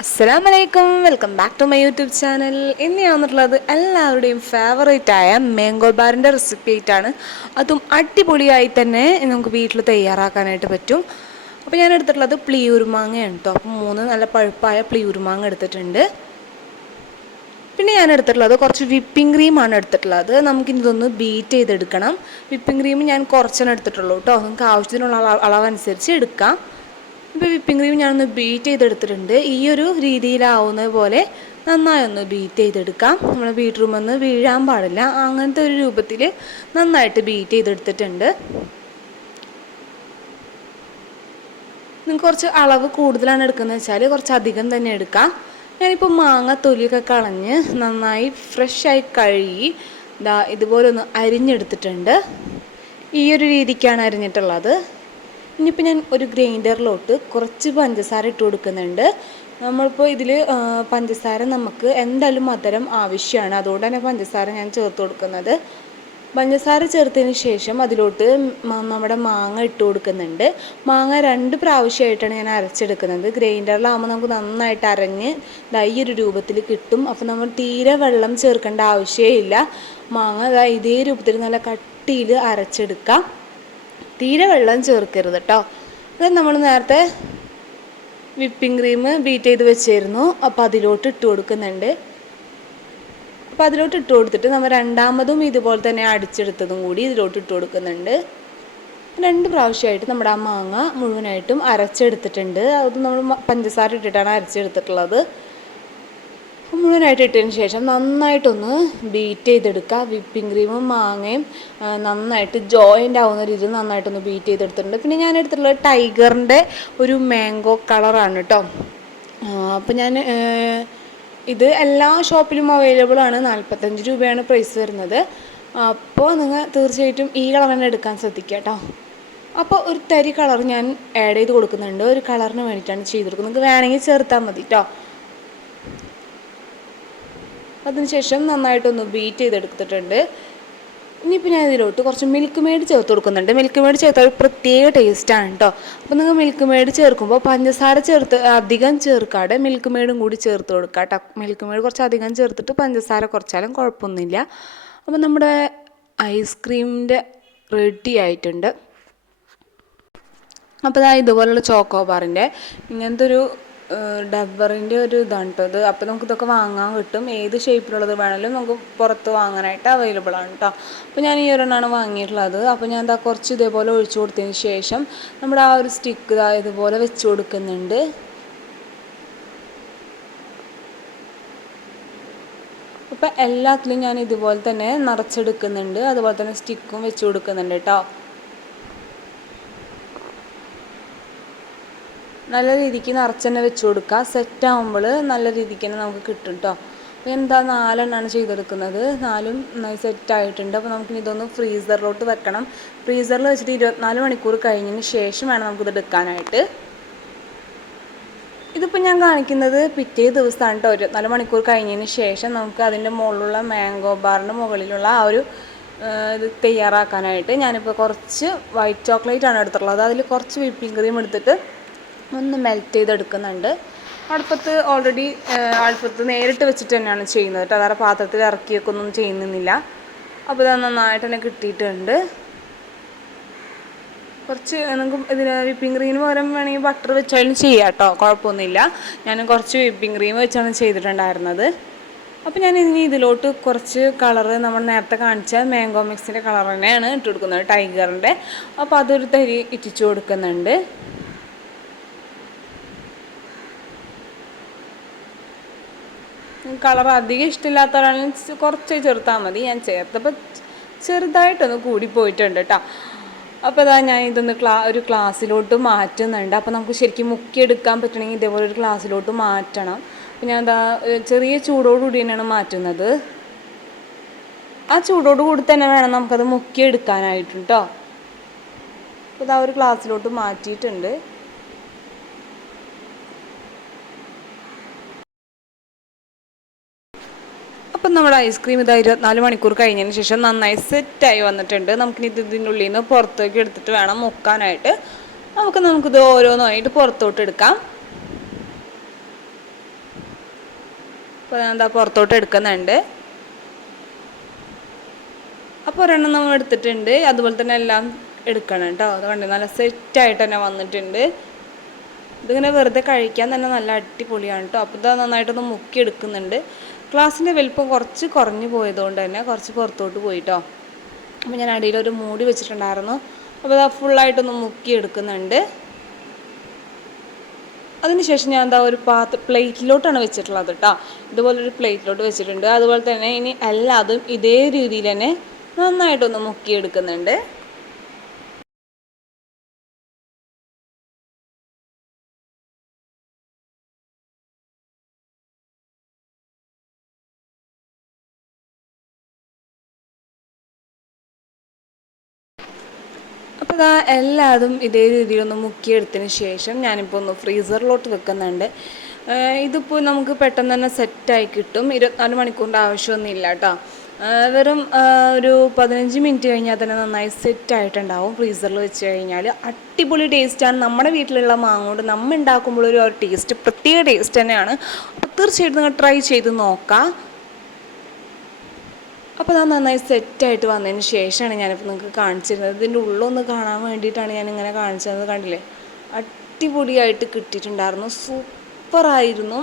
അസ്സലാം വലൈക്കും welcome back to my YouTube channel. ഇന്ന് ഞാൻ വന്നിട്ടുള്ളത് എല്ലാവരുടെയും ഫേവറേറ്റ് ആയ മാംഗോ ബാറിന്റെ റെസിപ്പി ആയിട്ടാണ്. അതും അടിപൊളിയായി തന്നെ നമുക്ക് വീട്ടിൽ തയ്യാറാക്കാനായിട്ട് പറ്റും. അപ്പോൾ ഞാൻ എടുത്തിട്ടുള്ളത് പ്ലിയൂർമാങ്ങയാണ് കേട്ടോ അപ്പോൾ മൂന്ന് നല്ല പഴുപ്പായ പ്ലിയൂർമാങ്ങ എടുത്തിട്ടുണ്ട്. പിന്നെ ഞാൻ എടുത്തിട്ടുള്ളത് കുറച്ച് വിപ്പിംഗ് ക്രീമാണ് എടുത്തിട്ടുള്ളത്. നമുക്ക് ഇതൊന്ന് ബീറ്റ് ചെയ്തെടുക്കണം. വിപ്പിംഗ് ക്രീം ഞാൻ കുറച്ചെണ്ണം എടുത്തിട്ടുള്ളൂ കേട്ടോ നമുക്ക് ആവശ്യത്തിനുള്ള അളവനുസരിച്ച് എടുക്കാം. ഇപ്പോൾ വിപ്പിംഗ് ക്രീം ഞാനൊന്ന് ബീറ്റ് ചെയ്തെടുത്തിട്ടുണ്ട്. ഈ ഒരു രീതിയിലാവുന്ന പോലെ നന്നായി ഒന്ന് ബീറ്റ് ചെയ്തെടുക്കാം. നമ്മൾ ബീറ്റ് ഒന്ന് വീഴാൻ പാടില്ല. അങ്ങനത്തെ ഒരു രൂപത്തിൽ നന്നായിട്ട് ബീറ്റ് ചെയ്തെടുത്തിട്ടുണ്ട്. നിങ്ങൾക്ക് കുറച്ച് അളവ് കൂടുതലാണ് എടുക്കുന്നത് വെച്ചാൽ കുറച്ച് അധികം തന്നെ എടുക്കാം. ഞാനിപ്പോൾ മാങ്ങ തൊലിയൊക്കെ കളഞ്ഞ് നന്നായി ഫ്രഷായി കഴുകി ഇതാ ഇതുപോലെ ഒന്ന് അരിഞ്ഞെടുത്തിട്ടുണ്ട്. ഈ ഒരു രീതിക്കാണ് അരിഞ്ഞിട്ടുള്ളത്. ഇനിയിപ്പോൾ ഞാൻ ഒരു ഗ്രൈൻഡറിലോട്ട് കുറച്ച് പഞ്ചസാര ഇട്ട് കൊടുക്കുന്നുണ്ട്. നമ്മളിപ്പോൾ ഇതിൽ പഞ്ചസാര നമുക്ക് എന്തായാലും മധുരം ആവശ്യമാണ് അതുകൊണ്ട് തന്നെ പഞ്ചസാര ഞാൻ ചേർത്ത് കൊടുക്കുന്നത്. പഞ്ചസാര ചേർത്തതിന് ശേഷം അതിലോട്ട് നമ്മുടെ മാങ്ങ ഇട്ട് കൊടുക്കുന്നുണ്ട്. മാങ്ങ രണ്ട് പ്രാവശ്യമായിട്ടാണ് ഞാൻ അരച്ചെടുക്കുന്നത്. ഗ്രൈൻഡറിലാകുമ്പോൾ നമുക്ക് നന്നായിട്ട് അരഞ്ഞ് ഇതായി ഒരു രൂപത്തിൽ കിട്ടും. അപ്പോൾ നമ്മൾ തീരെ വെള്ളം ചേർക്കേണ്ട ആവശ്യമില്ല മാങ്ങ ഇതേ രൂപത്തിൽ നല്ല കട്ടിയിൽ അരച്ചെടുക്കാം. തീരെ വെള്ളം ചേർക്കരുത് കേട്ടോ അത് നമ്മൾ നേരത്തെ വിപ്പിംഗ് ക്രീം ബീറ്റ് ചെയ്ത് വെച്ചിരുന്നു. അപ്പോൾ അതിലോട്ട് ഇട്ട് കൊടുക്കുന്നുണ്ട്. അപ്പോൾ അതിലോട്ട് ഇട്ട് കൊടുത്തിട്ട് നമ്മൾ രണ്ടാമതും ഇതുപോലെ തന്നെ അടിച്ചെടുത്തതും കൂടി ഇതിലോട്ട് ഇട്ട് കൊടുക്കുന്നുണ്ട്. രണ്ട് പ്രാവശ്യമായിട്ട് നമ്മുടെ ആ മാങ്ങ മുഴുവനായിട്ടും അരച്ചെടുത്തിട്ടുണ്ട്. അത് നമ്മൾ പഞ്ചസാര ഇട്ടിട്ടാണ് അരച്ചെടുത്തിട്ടുള്ളത്. മുഴുവനായിട്ട് ഇട്ടതിന് ശേഷം നന്നായിട്ടൊന്ന് ബീറ്റ് ചെയ്തെടുക്കുക വിപ്പിംഗ് ക്രീമും മാങ്ങയും നന്നായിട്ട് ജോയിന്റ് ആവുന്ന രീതിയിൽ നന്നായിട്ടൊന്ന് ബീറ്റ് ചെയ്തെടുത്തിട്ടുണ്ട്. പിന്നെ ഞാൻ എടുത്തിട്ടുള്ളത് ടൈഗറിന്റെ ഒരു മാംഗോ കളറാണ് കേട്ടോ അപ്പോൾ ഞാൻ ഇത് എല്ലാ ഷോപ്പിലും അവൈലബിൾ ആണ്. നാൽപ്പത്തഞ്ച് രൂപയാണ് പ്രൈസ് വരുന്നത്. അപ്പോൾ നിങ്ങൾ തീർച്ചയായിട്ടും ഈ കളർ തന്നെ എടുക്കാൻ ശ്രദ്ധിക്കുക കേട്ടോ അപ്പോൾ ഒരു തരി കളർ ഞാൻ ആഡ് ചെയ്ത് കൊടുക്കുന്നുണ്ട്. ഒരു കളറിന് വേണ്ടിയിട്ടാണ് ചെയ്ത് കൊടുക്കുന്നത്. നിങ്ങൾക്ക് വേണമെങ്കിൽ ചേർത്താൽ മതി കേട്ടോ അതിനുശേഷം നന്നായിട്ടൊന്ന് ബീറ്റ് ചെയ്തെടുത്തിട്ടുണ്ട്. ഇനിയിപ്പോൾ ഞാൻ ഇതിലോട്ട് കുറച്ച് മിൽക്ക് മെയ്ഡ് ചേർത്ത് കൊടുക്കുന്നുണ്ട്. മിൽക്ക് മെയ്ഡ് ചേർത്താൽ ഒരു പ്രത്യേക ടേസ്റ്റാണ് കേട്ടോ അപ്പോൾ നിങ്ങൾ മിൽക്ക് മെയ്ഡ് ചേർക്കുമ്പോൾ പഞ്ചസാര ചേർത്ത് അധികം ചേർക്കാതെ മിൽക്ക് മേഡും കൂടി ചേർത്ത് കൊടുക്കുക കേട്ടോ മിൽക്ക് മെയ്ഡ് കുറച്ച് അധികം ചേർത്തിട്ട് പഞ്ചസാര കുറച്ചാലും കുഴപ്പമൊന്നുമില്ല. അപ്പോൾ നമ്മുടെ ഐസ്ക്രീമിന്റെ റെഡി ആയിട്ടുണ്ട്. അപ്പോൾ ഇതാ ഇതുപോലുള്ള ചോക്കോ ബാറിന്റെ ഇങ്ങനത്തെ ഒരു ഡബ്ബറിന്റെ ഒരു ഇതാണ് കേട്ടോ ഇത്. അപ്പോൾ നമുക്ക് ഇതൊക്കെ വാങ്ങാൻ കിട്ടും. ഏത് ഷേപ്പിലുള്ളത് വേണമെങ്കിലും നമുക്ക് പുറത്ത് വാങ്ങാനായിട്ട് അവൈലബിൾ ആണ് കേട്ടോ അപ്പോൾ ഞാൻ ഈ ഒരെണ്ണമാണ് വാങ്ങിയിട്ടുള്ളത്. അപ്പോൾ ഞാൻ എന്താ കുറച്ച് ഇതേപോലെ ഒഴിച്ചു കൊടുത്തതിന് ശേഷം നമ്മുടെ ആ ഒരു സ്റ്റിക്ക് ഇതാ ഇതുപോലെ വെച്ച് കൊടുക്കുന്നുണ്ട്. അപ്പോൾ എല്ലാത്തിലും ഞാൻ ഇതുപോലെ തന്നെ നിറച്ചെടുക്കുന്നുണ്ട്. അതുപോലെ തന്നെ സ്റ്റിക്കും വെച്ച് കൊടുക്കുന്നുണ്ട് കേട്ടോ നല്ല രീതിക്ക് നിറച്ച് തന്നെ വെച്ച് കൊടുക്കുക സെറ്റ് ആകുമ്പോൾ നല്ല രീതിക്ക് തന്നെ നമുക്ക് കിട്ടും കേട്ടോ അപ്പോൾ എന്താ നാലെണ്ണമാണ് ചെയ്തെടുക്കുന്നത്. നാലും നന്നായി സെറ്റ് ആയിട്ടുണ്ട്. അപ്പോൾ നമുക്കിനി ഇതൊന്ന് ഫ്രീസറിലോട്ട് വെക്കണം. ഫ്രീസറിൽ വെച്ചിട്ട് ഇരുപത്തിനാല് മണിക്കൂർ കഴിഞ്ഞതിന് ശേഷം വേണം നമുക്കിത് എടുക്കാനായിട്ട്. ഇതിപ്പോൾ ഞാൻ കാണിക്കുന്നത് പിറ്റേ ദിവസമാണ് കേട്ടോ ഇരുപത്തിനാല് മണിക്കൂർ കഴിഞ്ഞതിന് ശേഷം നമുക്ക് അതിന്റെ മുകളിലുള്ള മാംഗോ ബാറിന്റെ മുകളിലുള്ള ആ ഒരു ഇത് തയ്യാറാക്കാനായിട്ട് ഞാനിപ്പോൾ കുറച്ച് വൈറ്റ് ചോക്ലേറ്റ് ആണ് എടുത്തിട്ടുള്ളത്. അതിൽ കുറച്ച് വിപ്പിംഗ് ക്രീം എടുത്തിട്ട് ഒന്ന് മെൽറ്റ് ചെയ്തെടുക്കുന്നുണ്ട്. അടുപ്പത്ത് ഓൾറെഡി അടുപ്പത്ത് നേരിട്ട് വെച്ചിട്ട് തന്നെയാണ് ചെയ്യുന്നത് കേട്ടോ. വേറെ പാത്രത്തിൽ ഇറക്കി വെക്കൊന്നും ചെയ്യുന്നില്ല. അപ്പോൾ ഇത് നന്നായിട്ട് തന്നെ കിട്ടിയിട്ടുണ്ട്. കുറച്ച് നമുക്ക് ഇതിന് വിപ്പിംഗ് ക്രീം പകരം വേണമെങ്കിൽ ബട്ടർ വെച്ചാലും ചെയ്യാം കേട്ടോ. കുഴപ്പമൊന്നുമില്ല. ഞാൻ കുറച്ച് വിപ്പിംഗ് ക്രീം വെച്ചാണ് ചെയ്തിട്ടുണ്ടായിരുന്നത്. അപ്പോൾ ഞാൻ ഇനി ഇതിലോട്ട് കുറച്ച് കളറ് നമ്മൾ നേരത്തെ കാണിച്ച മാംഗോ മിക്സിന്റെ കളർ തന്നെയാണ് ഇട്ട് കൊടുക്കുന്നത്. ടൈഗറിന്റെ അപ്പോൾ അതൊരു തരി ഇറ്റിച്ചു കൊടുക്കുന്നുണ്ട്. കളർ അധികം ഇഷ്ടമില്ലാത്തവരാണെങ്കിൽ കുറച്ച് ചേർത്താൽ മതി ഞാൻ ചേർത്തപ്പോൾ ചെറുതായിട്ടൊന്ന് കൂടി പോയിട്ടുണ്ട് കേട്ടോ അപ്പോൾ അതാ ഞാൻ ഇതൊന്ന് ക്ലാ ഒരു ക്ലാസ്സിലോട്ട് മാറ്റുന്നുണ്ട്. അപ്പോൾ നമുക്ക് ശരിക്കും മുക്കിയെടുക്കാൻ പറ്റണമെങ്കിൽ ഇതേപോലെ ഒരു ക്ലാസ്സിലോട്ട് മാറ്റണം. അപ്പോൾ ഞാൻ എന്താ ചെറിയ ചൂടോടുകൂടി തന്നെയാണ് മാറ്റുന്നത്. ആ ചൂടോട് കൂടി തന്നെ വേണം നമുക്കത് മുക്കിയെടുക്കാനായിട്ട് കേട്ടോ അപ്പോൾ ഇതാ ഒരു ക്ലാസ്സിലോട്ട് മാറ്റിയിട്ടുണ്ട്. അപ്പം നമ്മുടെ ഐസ്ക്രീം ഇതാ ഇരുപത്തിനാല് മണിക്കൂർ കഴിഞ്ഞതിന് ശേഷം നന്നായി സെറ്റായി വന്നിട്ടുണ്ട്. നമുക്കിനി ഇത് ഇതിന്റെ ഉള്ളിൽ നിന്ന് പുറത്തേക്ക് എടുത്തിട്ട് വേണം മുക്കാനായിട്ട്. നമുക്ക് നമുക്കിത് ഓരോന്നായിട്ട് പുറത്തോട്ട് എടുക്കാം. അപ്പോൾ ഞാൻ എന്താ പുറത്തോട്ട് എടുക്കുന്നുണ്ട്. അപ്പോൾ ഒരെണ്ണം നമ്മൾ എടുത്തിട്ടുണ്ട്. അതുപോലെ തന്നെ എല്ലാം എടുക്കണം കേട്ടോ. അത് കണ്ട്? നല്ല സെറ്റായിട്ട് തന്നെ വന്നിട്ടുണ്ട്. ഇതിങ്ങനെ വെറുതെ കഴിക്കാൻ തന്നെ നല്ല അടിപൊളിയാണ് കേട്ടോ. അപ്പോൾ ഇത് നന്നായിട്ടൊന്ന് മുക്കി എടുക്കുന്നുണ്ട് ഗ്ലാസിന്റെ വലിപ്പം കുറച്ച് കുറഞ്ഞു പോയതുകൊണ്ട് തന്നെ കുറച്ച് പുറത്തോട്ട് പോയിട്ടോ. അപ്പോൾ ഞാൻ അടിയിൽ ഒരു മൂടി വെച്ചിട്ടുണ്ടായിരുന്നു. അപ്പോൾ അത് ഫുള്ളായിട്ടൊന്ന് മുക്കി എടുക്കുന്നുണ്ട് അതിനുശേഷം ഞാൻ എന്താ ഒരു പാത്ര പ്ലേറ്റിലോട്ടാണ് വെച്ചിട്ടുള്ളത് കേട്ടോ ഇതുപോലൊരു പ്ലേറ്റിലോട്ട് വെച്ചിട്ടുണ്ട്. അതുപോലെ തന്നെ ഇനി എല്ലാതും ഇതേ രീതിയിൽ തന്നെ നന്നായിട്ടൊന്ന് മുക്കിയെടുക്കുന്നുണ്ട്. ഇതാ എല്ലാതും ഇതേ രീതിയിലൊന്ന് മുക്കിയെടുത്തതിന് ശേഷം ഞാനിപ്പോൾ ഒന്ന് ഫ്രീസറിലോട്ട് വെക്കുന്നുണ്ട്. ഇതിപ്പോൾ നമുക്ക് പെട്ടെന്ന് തന്നെ സെറ്റായി കിട്ടും. ഇരുപത്തിനാല് മണിക്കൂറിന്റെ ആവശ്യമൊന്നും ഇല്ല കേട്ടോ. വെറും ഒരു പതിനഞ്ച് മിനിറ്റ് കഴിഞ്ഞാൽ തന്നെ നന്നായി സെറ്റായിട്ടുണ്ടാവും. ഫ്രീസറിൽ വെച്ച് കഴിഞ്ഞാൽ അടിപൊളി ടേസ്റ്റാണ് നമ്മുടെ വീട്ടിലുള്ള മാങ്ങ കൊണ്ട് നമ്മൾ ഉണ്ടാക്കുമ്പോൾ ഒരു ടേസ്റ്റ് പ്രത്യേക ടേസ്റ്റ് തന്നെയാണ്. തീർച്ചയായിട്ടും നിങ്ങൾ ട്രൈ ചെയ്ത് നോക്കാം. അപ്പോൾ അത് നന്നായി സെറ്റായിട്ട് വന്നതിന് ശേഷമാണ് ഞാനിപ്പോൾ നിങ്ങൾക്ക് കാണിച്ചിരുന്നത്. ഇതിന്റെ ഉള്ളൊന്ന് കാണാൻ വേണ്ടിയിട്ടാണ് ഞാൻ ഇങ്ങനെ കാണിച്ചത്. കണ്ടില്ലേ? അടിപൊളിയായിട്ട് കിട്ടിയിട്ടുണ്ടായിരുന്നു. സൂപ്പറായിരുന്നു.